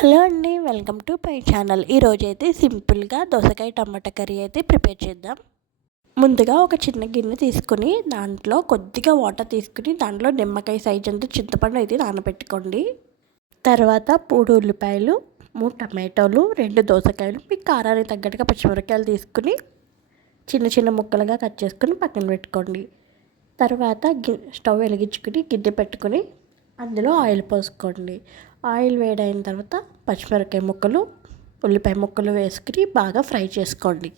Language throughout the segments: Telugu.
హలో అండి, వెల్కమ్ టు మై ఛానల్. ఈరోజైతే సింపుల్గా దోసకాయ టమాటా కర్రీ అయితే ప్రిపేర్ చేద్దాం. ముందుగా ఒక చిన్న గిన్నె తీసుకుని దాంట్లో కొద్దిగా వాటర్ తీసుకుని దాంట్లో నిమ్మకాయ సైజ్ అంతా చింతపండు అయితే నానబెట్టుకోండి. తర్వాత 3 ఉల్లిపాయలు, 3 టమాటోలు, 2 దోసకాయలు, మీ కారానికి తగ్గట్టుగా పచ్చిమిరపకాయలు తీసుకుని చిన్న చిన్న ముక్కలుగా కట్ చేసుకుని పక్కన పెట్టుకోండి. తర్వాత స్టవ్ వెలిగించుకుని గిన్నె పెట్టుకుని అందులో ఆయిల్ పోసుకోండి. ఆయిల్ వేడైన తర్వాత పచ్చిమిరపకాయ ముక్కలు, ఉల్లిపాయ ముక్కలు వేసుకుని బాగా ఫ్రై చేసుకోండి.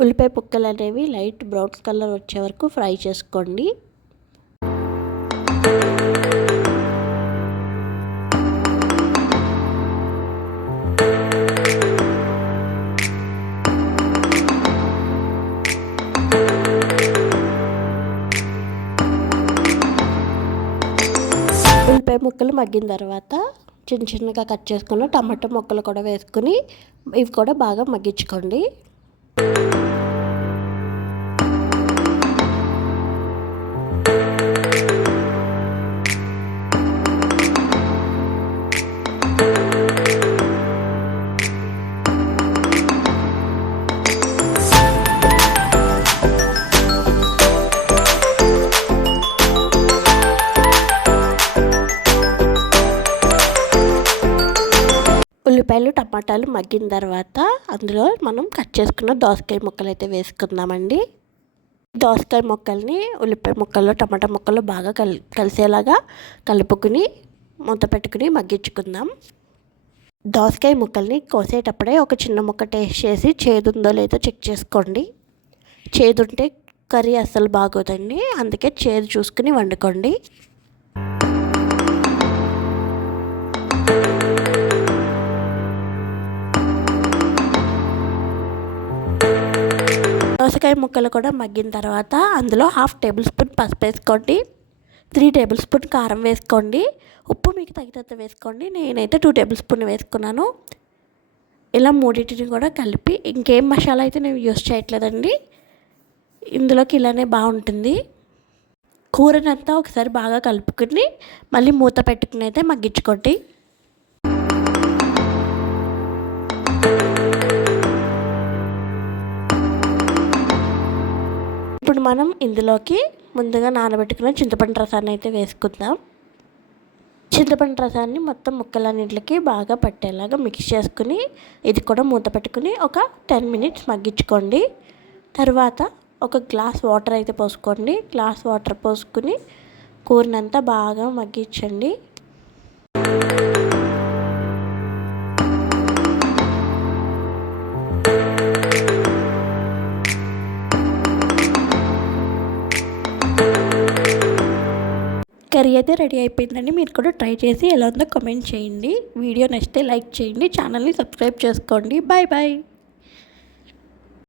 ఉల్లిపాయ ముక్కలు అనేవి లైట్ బ్రౌన్ కలర్ వచ్చే వరకు ఫ్రై చేసుకోండి. ఉల్లిపాయ ముక్కలు మగ్గిన తర్వాత చిన్న చిన్నగా కట్ చేసుకున్న టమాటా ముక్కలు కూడా వేసుకుని ఇవి కూడా బాగా మగ్గించుకోండి. ఉల్లిపాయలు టమాటాలు మగ్గిన తర్వాత అందులో మనం కట్ చేసుకున్న దోసకాయ ముక్కలు అయితే వేసుకుందామండి. దోసకాయ ముక్కల్ని ఉల్లిపాయ ముక్కలు టమాటా ముక్కలు బాగా కలిసేలాగా కలుపుకుని మూత పెట్టుకుని మగ్గించుకుందాం. దోసకాయ ముక్కల్ని కోసేటప్పుడే ఒక చిన్న ముక్క టేస్ట్ చేసి చేదుందో లేదో చెక్ చేసుకోండి. చేదుంటే కర్రీ అస్సలు బాగోదండి, అందుకే చేదు చూసుకుని వండుకోండి. దోసకాయ ముక్కలు కూడా మగ్గిన తర్వాత అందులో 1/2 టేబుల్ స్పూన్ పసుపు వేసుకోండి. 3 టేబుల్ స్పూన్ కారం వేసుకోండి. ఉప్పు మీకు తగినంత వేసుకోండి. నేనైతే 2 టేబుల్ స్పూన్ వేసుకున్నాను. ఇలా మూడింటిని కూడా కలిపి ఇంకేం మసాలా అయితే నేను యూస్ చేయట్లేదండి, ఇందులోకి ఇలానే బాగుంటుంది. కూరనంతా ఒకసారి బాగా కలుపుకుని మళ్ళీ మూత పెట్టుకుని అయితే మగ్గించుకోండి. ఇప్పుడు మనం ఇందులోకి ముందుగా నానబెట్టుకున్న చింతపండు రసాన్ని అయితే వేసుకుందాం. చింతపండు రసాన్ని మొత్తం ముక్కలన్నింటికి బాగా పట్టేలాగా మిక్స్ చేసుకుని ఇది కూడా మూత పెట్టుకుని ఒక 10 మినిట్స్ మగ్గించుకోండి. తర్వాత ఒక గ్లాస్ వాటర్ అయితే పోసుకోండి. గ్లాస్ వాటర్ పోసుకుని కూరనంతా బాగా మగ్గించండి. కర్రీ అయితే రెడీ అయిపోయిందండి. మీరు కూడా ట్రై చేసి ఎలా ఉందో కామెంట్ చేయండి. వీడియో నచ్చితే లైక్ చేయండి. ఛానల్ని సబ్స్క్రైబ్ చేసుకోండి. Bye bye.